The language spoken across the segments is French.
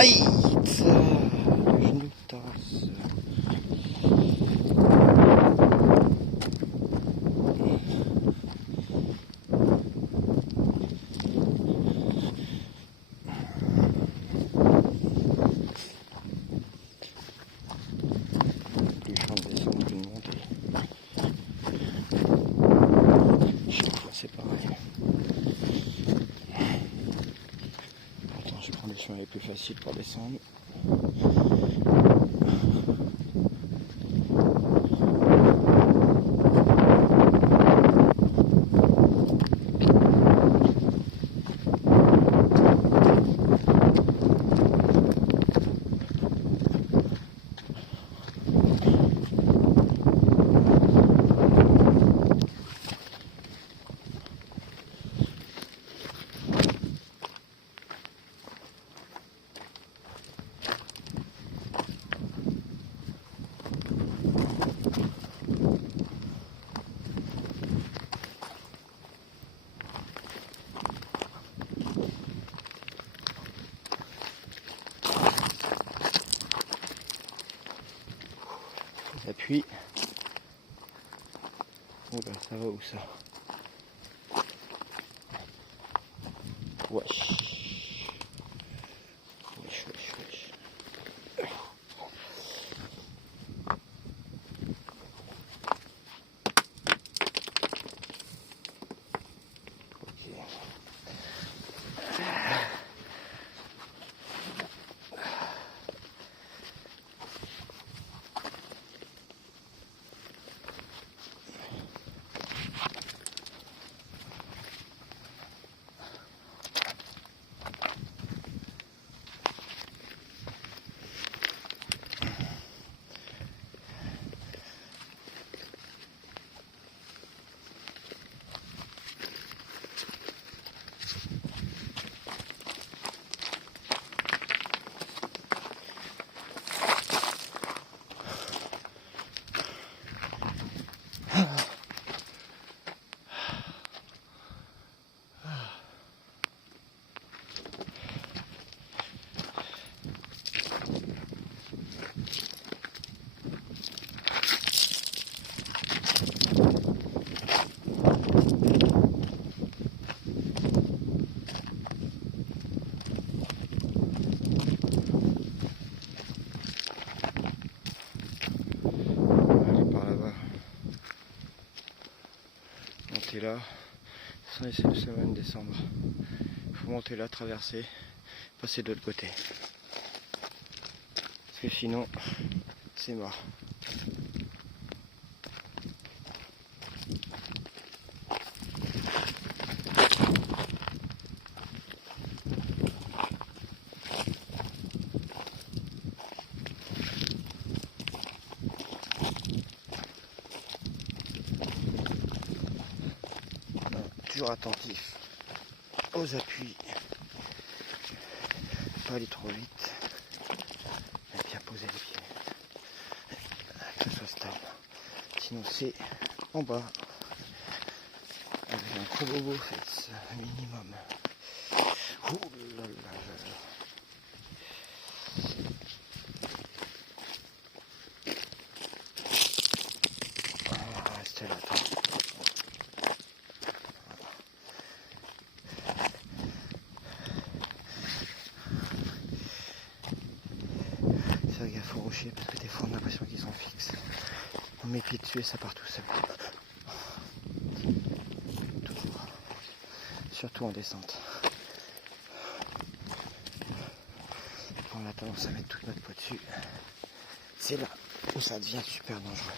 Aïe, le genou tasse. Plus je de descendre qu'une montée. Chaque fois c'est pareil. Pourtant je prends les chemins les plus faciles pour descendre. Appuie. Oh ben ça va où ça? Wesh. Wesh, wesh, wesh. Ok. Là, sans laisser le semaine descendre. Il faut monter là, traverser, passer de l'autre côté. Parce que sinon, c'est mort. Toujours attentif aux appuis, pas aller trop vite, et bien poser les pieds, que ça soit stable. Sinon c'est en bas, avec un gros bobo fait minimum. Ouh là là là là. Restez là, attends. Faire gaffe aux rochers parce que des fois on a l'impression qu'ils sont fixes. On met pied dessus et ça part tout seul. Toujours. Surtout en descente. Quand on a tendance à mettre toute notre peau dessus, c'est là où ça devient super dangereux.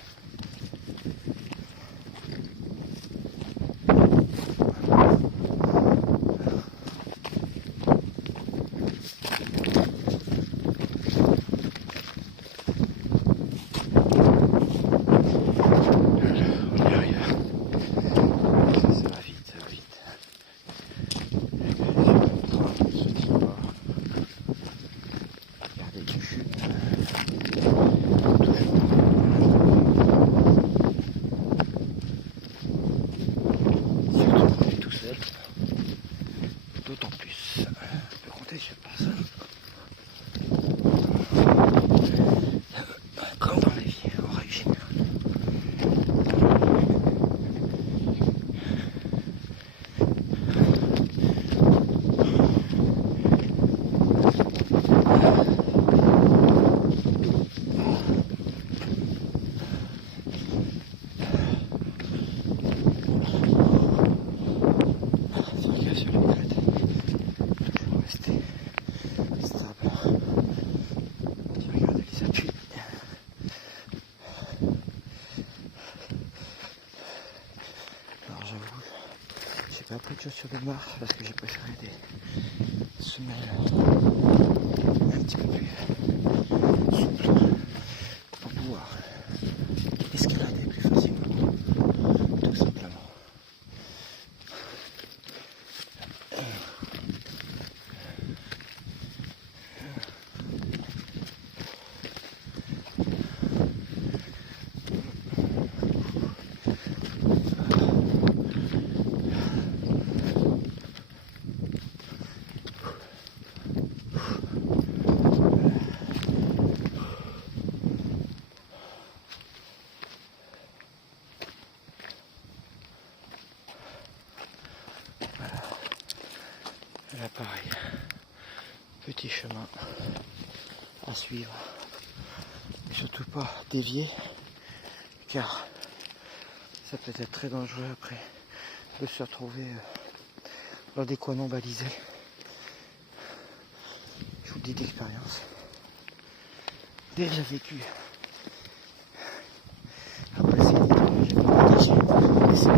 un peu de chaussures de marche parce que j'ai préféré des semelles un petit peu plus souples pour pouvoir escalader plus facilement, tout simplement. Là pareil, petit chemin à suivre, et surtout pas dévier, car ça peut être très dangereux après de se retrouver dans des coins non balisés. Je vous le dis d'expérience, déjà vécu. Après c'est j'ai pas partagé, et c'est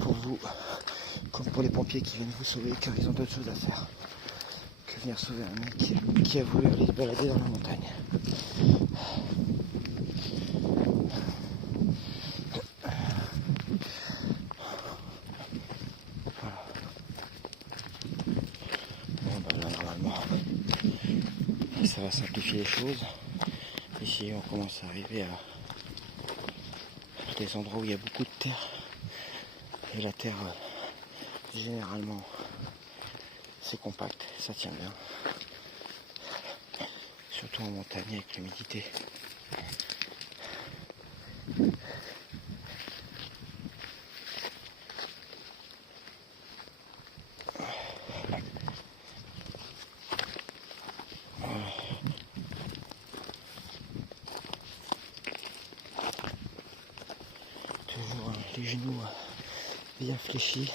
pour vous, comme pour les pompiers qui viennent vous sauver, car ils ont d'autres choses à faire que venir sauver un mec qui a voulu aller se balader dans la montagne. Voilà. Bon bah là normalement ça va simplifier les choses. Ici on commence à arriver à des endroits où il y a beaucoup de terre. Et la terre généralement c'est compact, ça tient bien. Surtout en montagne avec l'humidité. Toujours les genoux bien fléchis.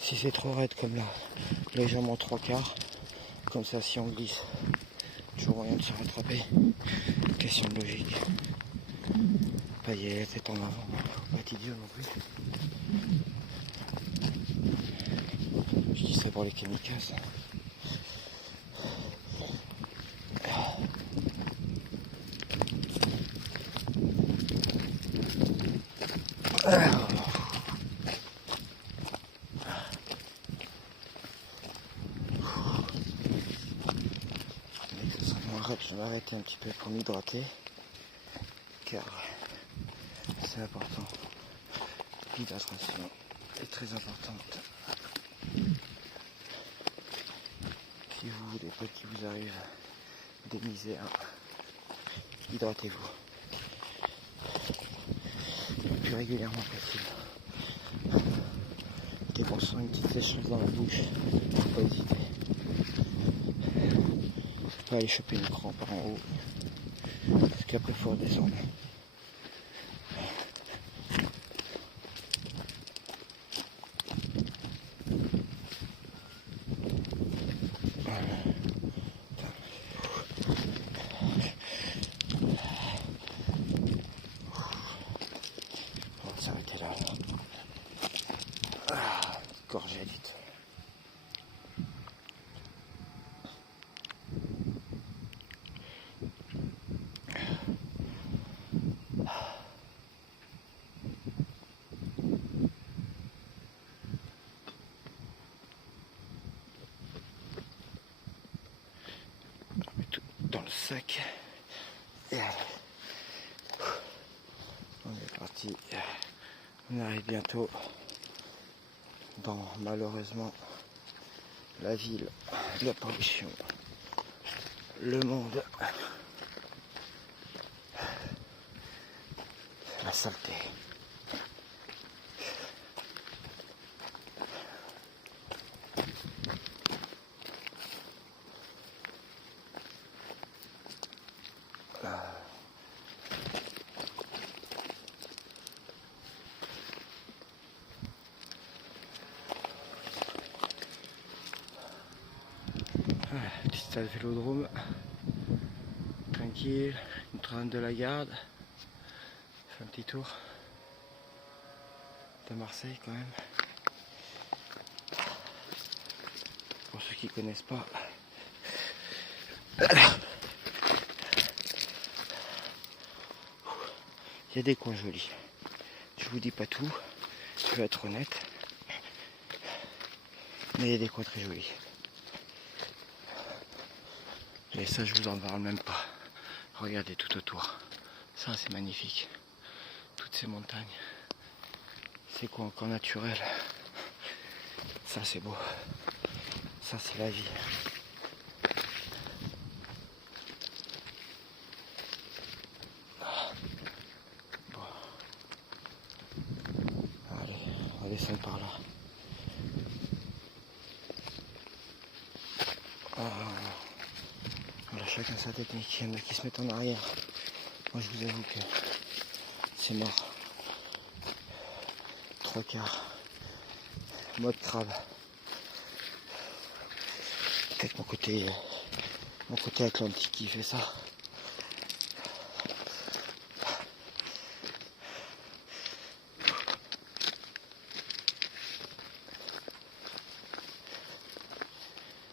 Si c'est trop raide comme là, les jambes en 3/4, comme ça si on glisse, toujours moyen de se rattraper. Question de logique. Pas y aller la tête en avant, pas être idiot non plus. Je dis ça pour les kamikazes. Je vais m'arrêter un petit peu pour m'hydrater, car c'est important. L'hydratation est très importante. Si vous voulez pas qu'il vous arrive des misères, hydratez-vous le plus régulièrement possible. Dépensant une petite sécheuse dans la bouche, faut pas hésiter. Pas aller choper une crampe par en haut, parce qu'après il faut redescendre. On va s'arrêter là. Gorgée vite. Dans le sac et allez. On est parti, on arrive bientôt dans malheureusement la ville de la pollution, le monde, la saleté. Petit stade vélodrome, tranquille, une traîne de la garde, fait un petit tour. de Marseille quand même. Pour ceux qui connaissent pas. Il y a des coins jolis. Je vous dis pas tout, je vais être honnête. Mais il y a des coins très jolis. Et ça je vous en parle même pas. Regardez tout autour. Ça c'est magnifique. Toutes ces montagnes. C'est quoi encore naturel. Ça c'est beau. Ça c'est la vie. Bon. Allez, on va descendre par là. Voilà, chacun sa technique. Il y en a qui se mettent en arrière. Moi je vous avoue que c'est mort. 3/4. Mode crabe. Peut-être mon côté atlantique qui fait ça.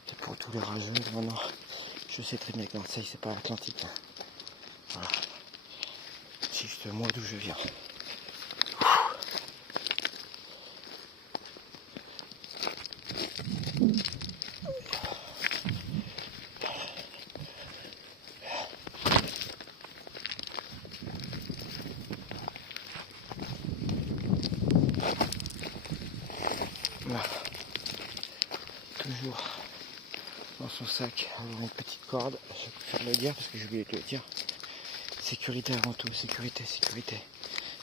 C'est pour tous les rageux. Non, je sais très bien que Marseille c'est pas Atlantique. Voilà. C'est juste moi d'où je viens. Voilà. Toujours dans son sac avoir une petite corde, je préfère le dire parce que j'ai oublié de le dire. Sécurité avant tout, sécurité.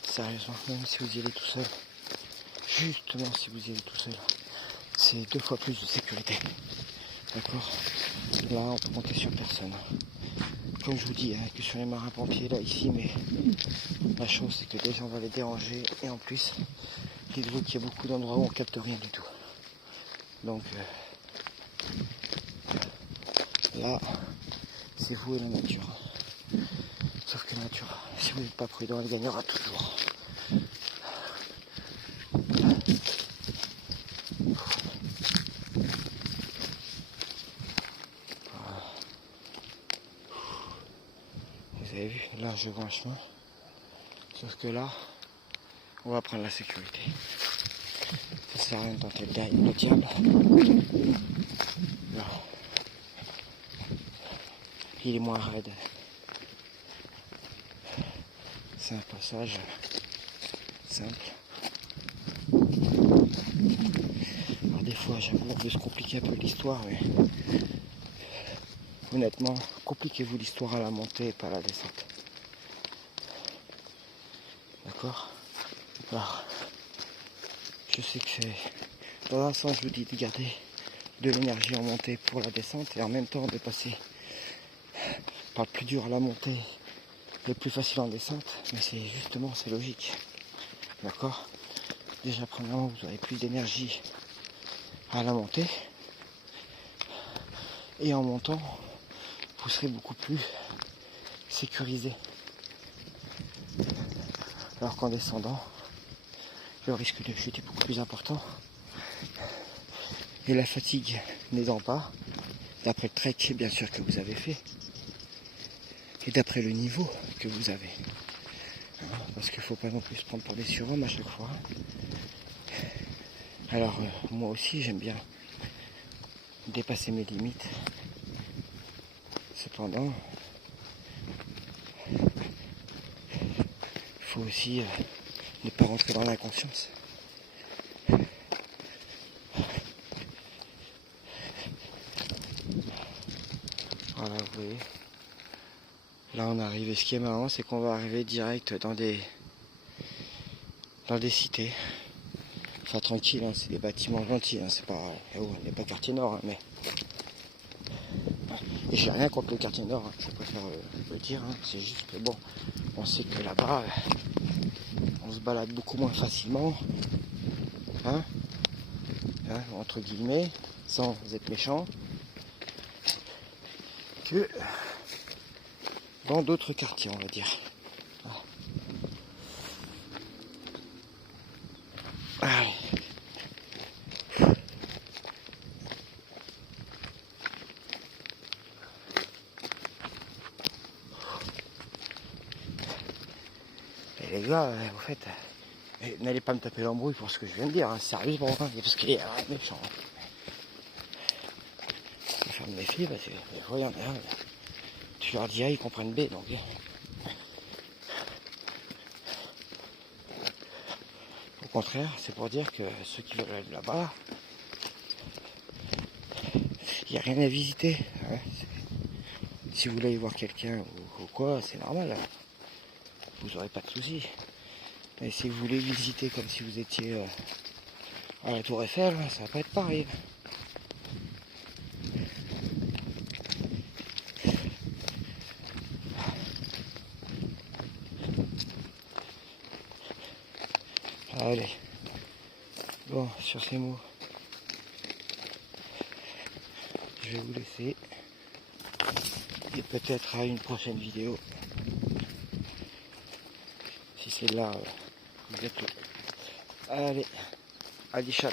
Sérieusement, même si vous y allez tout seul, justement si vous y allez tout seul, c'est 2 fois plus de sécurité. D'accord? Là on peut compter sur personne. Comme je vous dis, hein, que sur les marins-pompiers là ici, mais la chose c'est que déjà on va les déranger et en plus, dites-vous qu'il y a beaucoup d'endroits où on capte rien du tout. Donc là, c'est vous et la nature. Sauf que la nature, si vous n'êtes pas prudent, elle gagnera toujours. Voilà. Vous avez vu, là je vois un chemin. Sauf que là, on va prendre la sécurité. Ça sert à rien de tenter le diable. Là. Il est moins raide. C'est un passage simple. Alors des fois j'avoue de se compliquer un peu l'histoire, mais honnêtement, compliquez-vous l'histoire à la montée et pas à la descente. D'accord? Alors, je sais que c'est... Dans un sens, je vous dis de garder de l'énergie en montée pour la descente et en même temps de passer par le plus dur à la montée et le plus facile en descente, mais c'est justement, c'est logique. D'accord? Déjà, premièrement, vous aurez plus d'énergie à la montée et en montant, vous serez beaucoup plus sécurisé. Alors qu'en descendant, le risque de chute est beaucoup plus important. Et la fatigue n'aidant pas, d'après le trek bien sûr que vous avez fait, et d'après le niveau que vous avez. Parce qu'il ne faut pas non plus se prendre pour des surhommes à chaque fois. Alors moi aussi j'aime bien dépasser mes limites. Cependant, il faut aussi ne pas rentrer dans l'inconscience. Voilà, vous voyez. Là on arrive, et ce qui est marrant c'est qu'on va arriver direct dans des cités. Enfin tranquille, hein, c'est des bâtiments gentils, hein, c'est pas... on n'est pas quartier nord, hein, mais... Et j'ai rien contre le quartier nord, hein, je préfère le dire, hein, c'est juste que bon, on sait que là-bas, on se balade beaucoup moins facilement, hein, entre guillemets, sans être méchant, que dans d'autres quartiers, on va dire. Et les gars, au fait, n'allez pas me taper l'embrouille pour ce que je viens de dire, hein, sérieusement, hein, parce qu'il est méchant. Je vais faire de mes filles, parce que des fois, il y en a, tu leur dirais, ils comprennent B, donc. Au contraire, c'est pour dire que ceux qui veulent aller là-bas, il n'y a rien à visiter. Hein. Si vous voulez aller voir quelqu'un ou quoi, c'est normal. Hein. Vous n'aurez pas de soucis. Mais si vous voulez visiter comme si vous étiez à la Tour Eiffel, ça va pas être pareil. Allez. Bon, sur ces mots, je vais vous laisser. Et peut-être à une prochaine vidéo. Si c'est là, vous êtes là. Allez, allez chats.